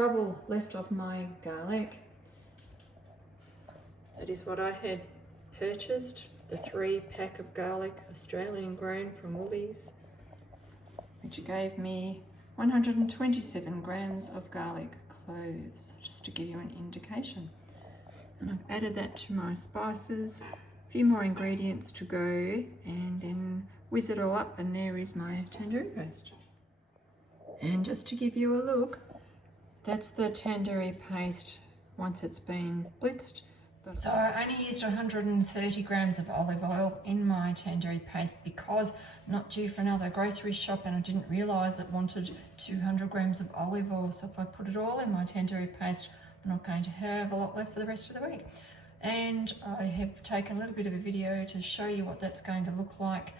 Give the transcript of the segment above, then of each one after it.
rubble left of my garlic. That is what I had purchased, the 3-pack of garlic, Australian grown from Woolies, which gave me 127 grams of garlic cloves, just to give you an indication. And I've added that to my spices, a few more ingredients to go, and then whiz it all up, and there is my tandoori paste. And just to give you a look, that's the tandoori paste once it's been blitzed. So I only used 130 grams of olive oil in my tandoori paste because I'm not due for another grocery shop, and I didn't realise it wanted 200 grams of olive oil. So if I put it all in my tandoori paste, I'm not going to have a lot left for the rest of the week. And I have taken a little bit of a video to show you what that's going to look like.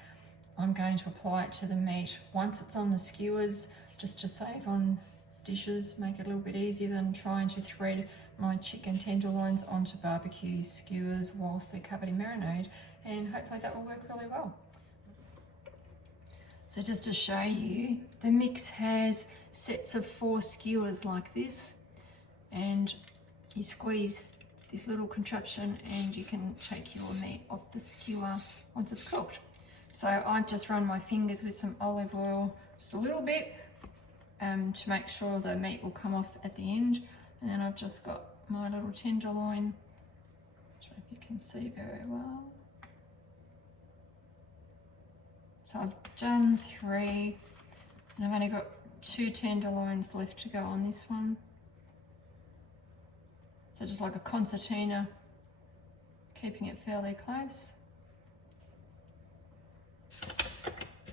I'm going to apply it to the meat once it's on the skewers, just to save on dishes, make it a little bit easier than trying to thread my chicken tenderloins onto barbecue skewers whilst they're covered in marinade, and hopefully that will work really well. So just to show you, the mix has sets of 4 skewers like this, and you squeeze this little contraption and you can take your meat off the skewer once it's cooked. So I've just run my fingers with some olive oil, just a little bit, to make sure the meat will come off at the end. And then I've just got my little tenderloin, which I hope you can see very well. So I've done 3, and I've only got 2 tenderloins left to go on this one. So just like a concertina, keeping it fairly close.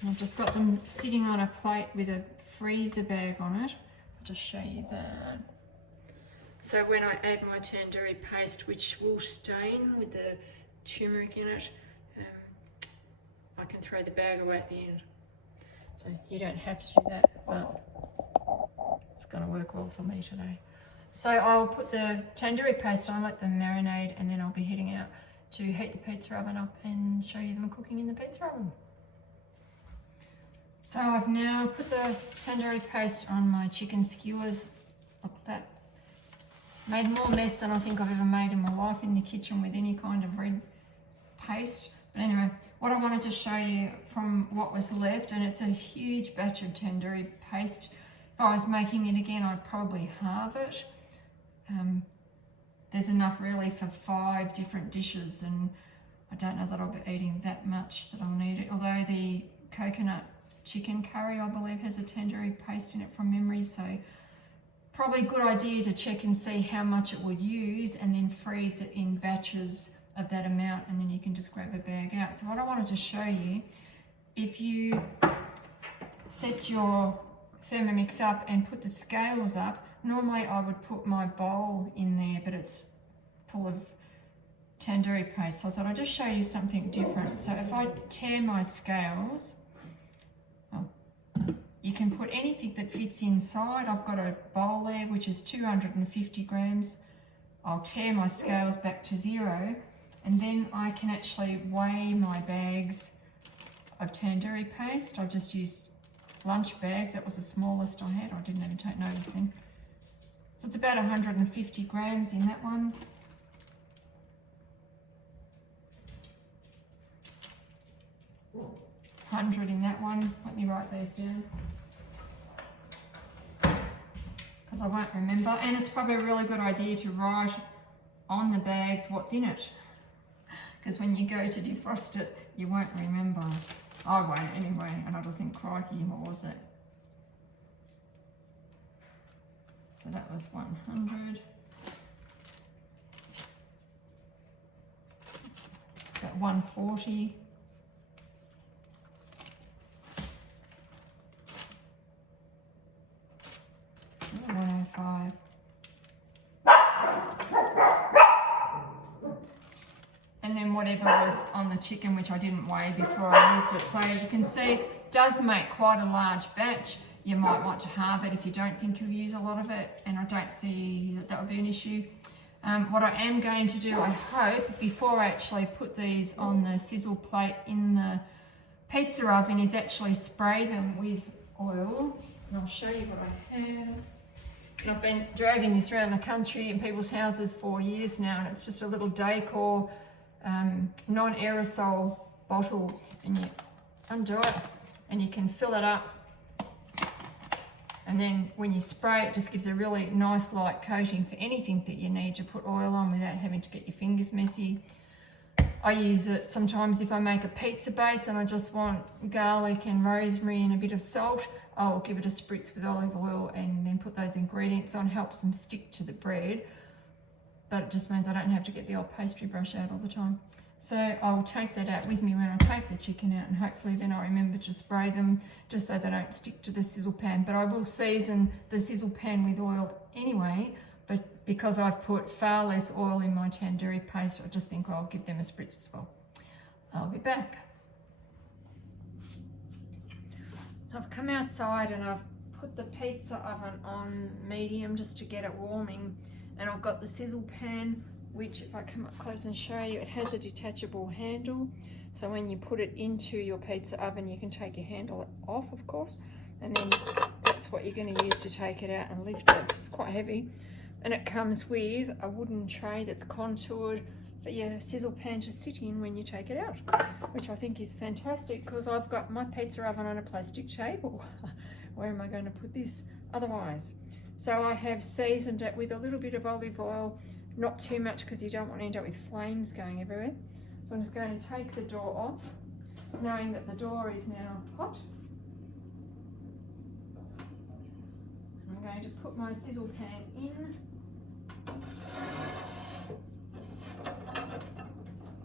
And I've just got them sitting on a plate with a freezer bag on it. I'll just show you that. So when I add my tandoori paste, which will stain with the turmeric in it, I can throw the bag away at the end. So you don't have to do that, but it's going to work well for me today. So I'll put the tandoori paste on, let them marinate, and then I'll be heading out to heat the pizza oven up and show you them cooking in the pizza oven. So I've now put the tandoori paste on my chicken skewers. Look at that. Made more mess than I think I've ever made in my life in the kitchen with any kind of red paste. But anyway, what I wanted to show you from what was left, and it's a huge batch of tandoori paste. If I was making it again, I'd probably halve it. There's enough really for 5 different dishes, and I don't know that I'll be eating that much that I'll need it. Although the coconut chicken curry, I believe, has a tandoori paste in it from memory, so probably a good idea to check and see how much it would use, and then freeze it in batches of that amount, and then you can just grab a bag out. So what I wanted to show you, if you set your Thermomix up and put the scales up, normally I would put my bowl in there, but it's full of tandoori paste. So I thought I'd just show you something different. So if I tear my scales, you can put anything that fits inside. I've got a bowl there which is 250 grams. I'll tear my scales back to 0, and then I can actually weigh my bags of tandoori paste. I just used lunch bags. That was the smallest I had. I didn't even take notice then. So it's about 150 grams in that one. $100 in that one. Let me write those down, because I won't remember. And it's probably a really good idea to write on the bags what's in it, because when you go to defrost it, you won't remember. I won't anyway, and I'll just think, crikey, what was it? So that was 100. It's got 140. And 105. And then whatever was on the chicken, which I didn't weigh before I used it. So you can see it does make quite a large batch. You might want to halve it if you don't think you'll use a lot of it, and I don't see that that would be an issue. What I am going to do, I hope, before I actually put these on the sizzle plate in the pizza oven, is actually spray them with oil. And I'll show you what I have. And I've been dragging this around the country in people's houses for years now, and it's just a little decor non-aerosol bottle, and you undo it and you can fill it up, and then when you spray it, just gives a really nice light coating for anything that you need to put oil on without having to get your fingers messy. I use it sometimes if I make a pizza base and I just want garlic and rosemary and a bit of salt. I'll give it a spritz with olive oil and then put those ingredients on. Helps them stick to the bread, but it just means I don't have to get the old pastry brush out all the time. So I'll take that out with me when I take the chicken out, and hopefully then I remember to spray them just so they don't stick to the sizzle pan. But I will season the sizzle pan with oil anyway, but because I've put far less oil in my tandoori paste, I just think I'll give them a spritz as well. I'll be back. So I've come outside and I've put the pizza oven on medium just to get it warming, and I've got the sizzle pan, which if I come up close and show you, it has a detachable handle. So when you put it into your pizza oven, you can take your handle off, of course, and then that's what you're going to use to take it out and lift it. It's quite heavy, and it comes with a wooden tray that's contoured for your sizzle pan to sit in when you take it out, which I think is fantastic because I've got my pizza oven on a plastic table. Where am I going to put this otherwise? So I have seasoned it with a little bit of olive oil, not too much because you don't want to end up with flames going everywhere. So I'm just going to take the door off, knowing that the door is now hot. I'm going to put my sizzle pan in,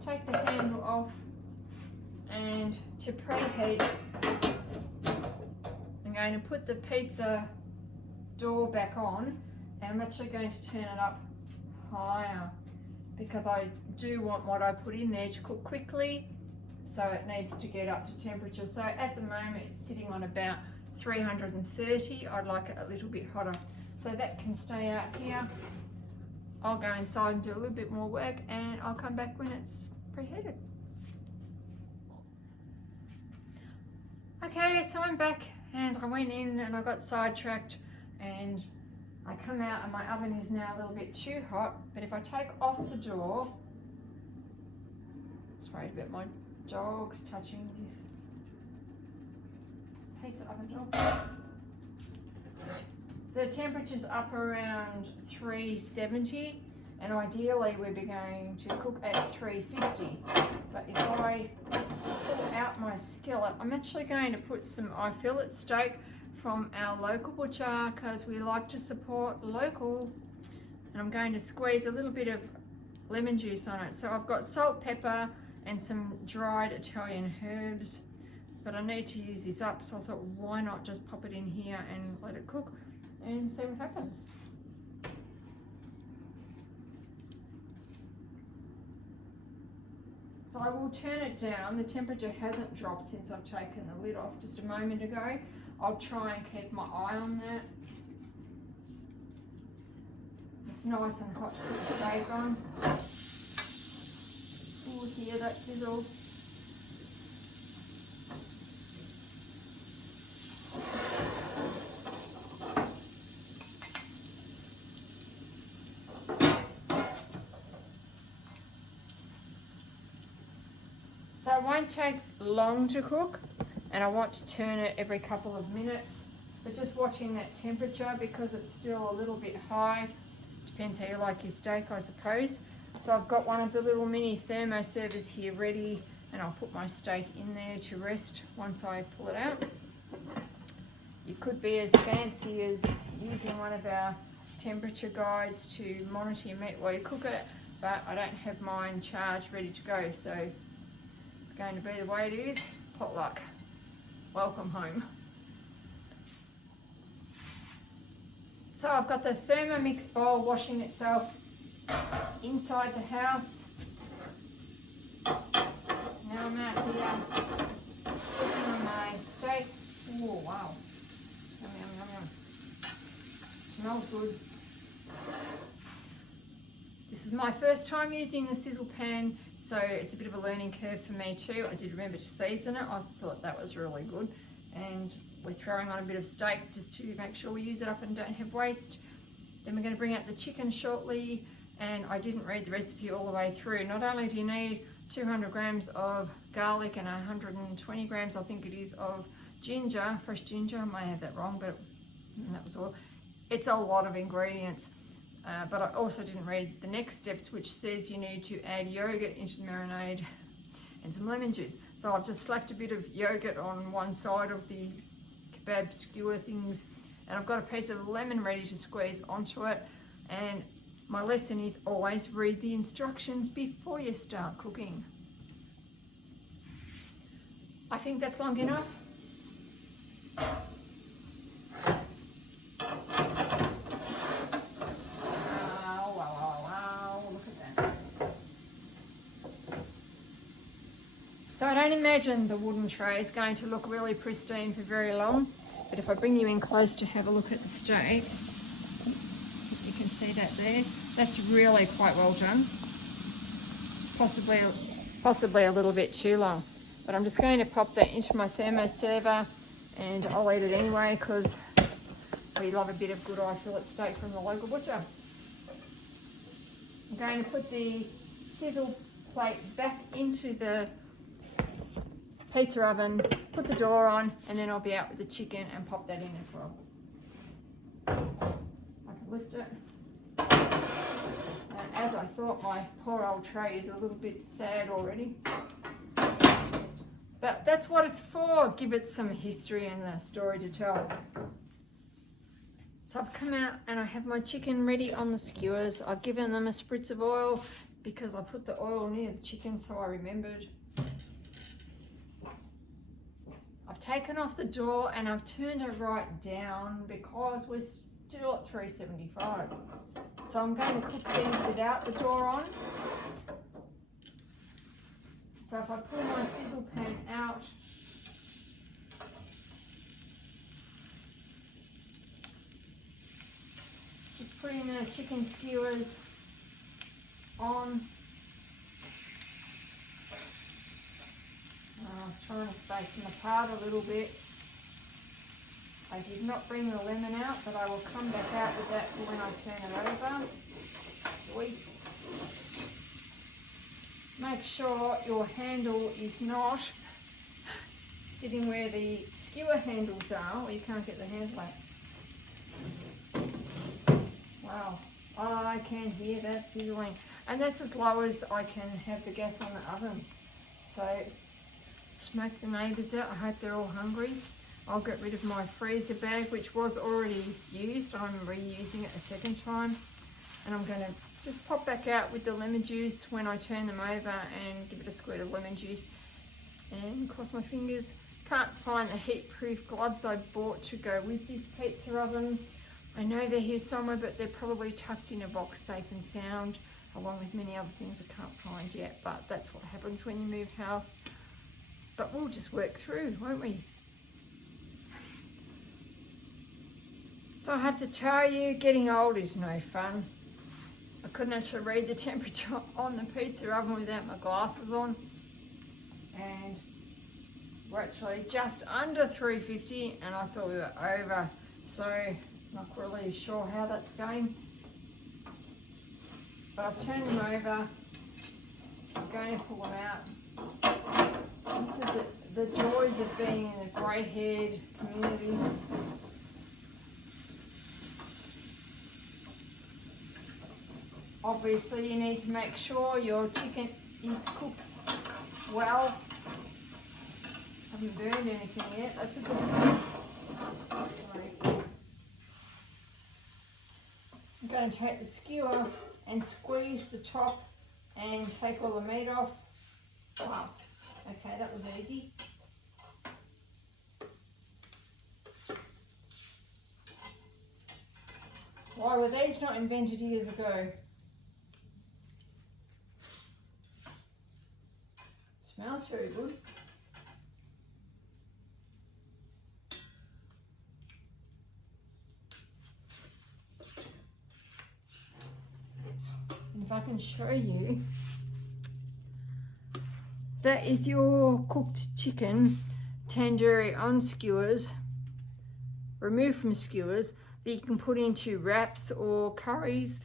take the handle off, and to preheat, I'm going to put the pizza door back on, and I'm actually going to turn it up higher because I do want what I put in there to cook quickly, so it needs to get up to temperature. So at the moment it's sitting on about 330. I'd like it a little bit hotter, so that can stay out here. I'll go inside and do a little bit more work, and I'll come back when it's preheated. Okay, so I'm back, and I went in and I got sidetracked, and I come out and my oven is now a little bit too hot. But if I take off the door, I was worried about my dogs touching this pizza oven door. The temperature's up around 370, and ideally we'd be going to cook at 350. But if I pull out my skillet, I'm actually going to put some fillet steak from our local butcher because we like to support local, and I'm going to squeeze a little bit of lemon juice on it. So I've got salt, pepper and some dried Italian herbs, but I need to use this up, so I thought why not just pop it in here and let it cook and see what happens. So I will turn it down. The temperature hasn't dropped since I've taken the lid off just a moment ago. I'll try and keep my eye on that. It's nice and hot to put the steak on. Oh, hear that sizzle. So it won't take long to cook, and I want to turn it every couple of minutes, but just watching that temperature because it's still a little bit high. Depends how you like your steak, I suppose. So I've got one of the little mini thermo servers here ready, and I'll put my steak in there to rest once I pull it out. You could be as fancy as using one of our temperature guides to monitor your meat while you cook it, but I don't have mine charged ready to go, so it's going to be the way it is. Potluck. Welcome home. So I've got the Thermomix bowl washing itself inside the house. Now I'm out here cooking on my steak. Oh wow. Yum, yum, yum, yum. Smells good. This is my first time using the sizzle pan, so it's a bit of a learning curve for me too. I did remember to season it. I thought that was really good. And we're throwing on a bit of steak just to make sure we use it up and don't have waste. Then we're going to bring out the chicken shortly, and I didn't read the recipe all the way through. Not only do you need 200 grams of garlic and 120 grams, I think it is, of ginger, fresh ginger. I may have that wrong, but that was all. It's a lot of ingredients. But I also didn't read the next steps, which says you need to add yogurt into the marinade and some lemon juice. So I've just slapped a bit of yogurt on one side of the kebab skewer things, and I've got a piece of lemon ready to squeeze onto it. And my lesson is always read the instructions before you start cooking. I think that's long enough. So I don't imagine the wooden tray is going to look really pristine for very long, but if I bring you in close to have a look at the steak, you can see that there. That's really quite well done. Possibly a little bit too long, but I'm just going to pop that into my thermo server, and I'll eat it anyway because we love a bit of good eye fillet steak from the local butcher. I'm going to put the sizzle plate back into the pizza oven, put the door on, and then I'll be out with the chicken and pop that in as well. I can lift it. And as I thought, my poor old tray is a little bit sad already. But that's what it's for, give it some history and a story to tell. So I've come out and I have my chicken ready on the skewers. I've given them a spritz of oil because I put the oil near the chicken, so I remembered. I've taken off the door and I've turned it right down because we're still at 375. So I'm going to cook these without the door on. So if I pull my sizzle pan out, just putting the chicken skewers on. Trying to space them apart a little bit. I did not bring the lemon out, but I will come back out with that when I turn it over. Make sure your handle is not sitting where the skewer handles are, or you can't get the handle out. Wow, I can hear that sizzling. And that's as low as I can have the gas on the oven. So smoke the neighbours out. I hope they're all hungry. I'll get rid of my freezer bag, which was already used. I'm reusing it a second time. And I'm going to just pop back out with the lemon juice when I turn them over and give it a squirt of lemon juice. And cross my fingers. Can't find the heat-proof gloves I bought to go with this pizza oven. I know they're here somewhere, but they're probably tucked in a box safe and sound, along with many other things I can't find yet. But that's what happens when you move house. But we'll just work through, won't we? So I have to tell you, getting old is no fun. I couldn't actually read the temperature on the pizza oven without my glasses on. And we're actually just under 350, and I thought we were over. So not really sure how that's going. But I've turned them over. I'm going to pull them out. This is the joys of being in a grey-haired community. Obviously, you need to make sure your chicken is cooked well. Haven't burned anything yet. That's a good thing. I'm going to take the skewer and squeeze the top and take all the meat off. Wow. Okay, that was easy. Why were these not invented years ago? Smells very good. And if I can show you, that is your cooked chicken tandoori on skewers, removed from skewers. that you can put into wraps or curries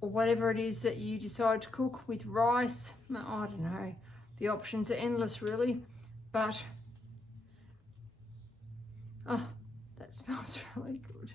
or whatever it is that you decide to cook with rice. I don't know. The options are endless really, but oh, that smells really good.